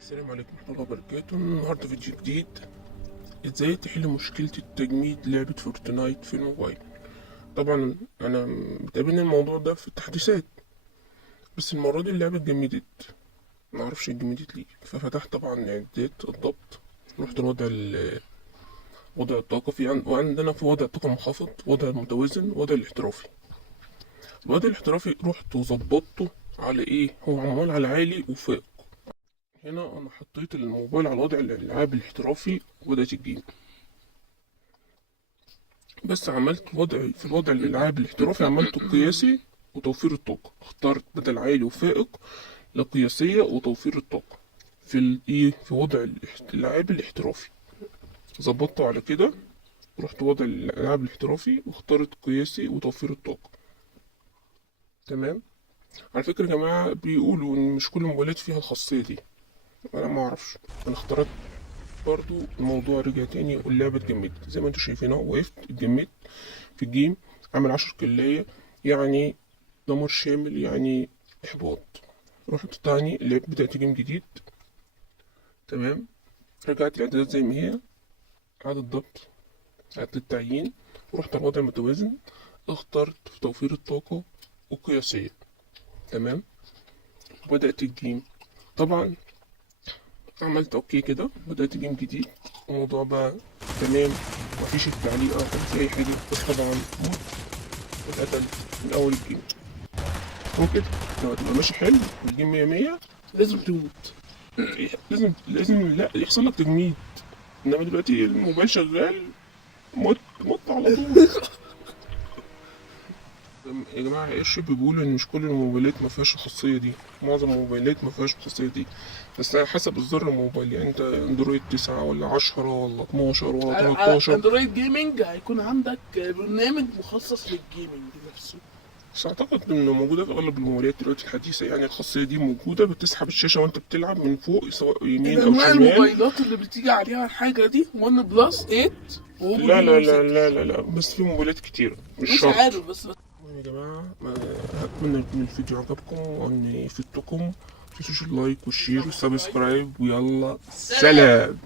السلام عليكم ورحمة الله وبركاته. النهاردة فيديو جديد، ازاي تحل مشكلة التجميد لعبة فورتنايت في الموبايل. طبعا انا بتقابلني الموضوع ده في التحديثات، بس المرة دي اللعبة اتجمدت، معرفش اتجمدت ليه. ففتحت طبعا اعدادات الضبط، رحت وضع الطاقة وعندنا في وضع الطاقة منخفض، وضع المتوازن، وضع الاحترافي. الوضع الاحترافي رحت وظبطته على ايه، هو معمول على عالي وفوق. هنا انا حطيت الموبايل على وضع الالعاب الاحترافي وبدأت الجيم، بس عملت في الوضع الالعاب الاحترافي عملته قياسي وتوفير الطاقة. اخترت بدل عالي وفائق لقياسية وتوفير الطاقة في وضع الالعاب الاحترافي. ظبطته على كده، رحت وضع الالعاب الاحترافي واخترت قياسي وتوفير الطاقة. تمام. على فكرة يا جماعة بيقولوا ان مش كل الموبايلات فيها الخاصية دي، انا ما اعرفش. انا اخترت برضو، الموضوع رجع تاني واللعبة اتجمدت زي ما انتوا شايفين اهو. وقفت اتجمدت في الجيم، عامل 10 كلية، يعني دمار شامل، يعني احباط. رحت تاني بدأت جيم جديد. تمام. رجعت الاعدادات زي ما هي، عدد ضبط، عدد التعيين، ورحت على الوضع المتوازن، اخترت في توفير الطاقة والقياسية. تمام. وبدأت الجيم. طبعا عملت اوكي كده، بدأت جيم جديد، الموضوع بقى تمام، مفيش التعليق او في اي حاجة. بس طبعا موت واتقتلت من اول الجيم. هو كده لما تبقى ماشي حلو والجيم مية مية لازم تموت. لازم لا يحصل لك تجميد. انما دلوقتي الموبايل شغال، مت على طول. يا جماعة ايش بيقولوا ان مش كل الموبايلات ما فيهاش الخاصية دي، معظم الموبايلات ما فيهاش الخاصية دي، بس على حسب اصدار الموبايل. يعني انت اندرويد 9 ولا 10 ولا 12 ولا على 13. اندرويد جيمنج هيكون عندك برنامج مخصص للجيمنج نفسه. بس اعتقد انه موجودة في اغلب الموبايلات دلوقتي الحديثة، يعني الخاصية دي موجودة، بتسحب الشاشة وانت بتلعب من فوق سواء يمين او الانواع شمال. الموبايلات اللي بتيجي عليها الحاجه دي ون بلس 8 واوبو لا لا رينو لا 6. لا لا لا، بس في موبايلات كتيرة مش مش شرط. عارف بس يا جماعة أتمنى يكون الفيديو عجبكم وأن يفيدكم. متنسوش اللايك والشير والسبسكرايب، ويلا سلام. سلام.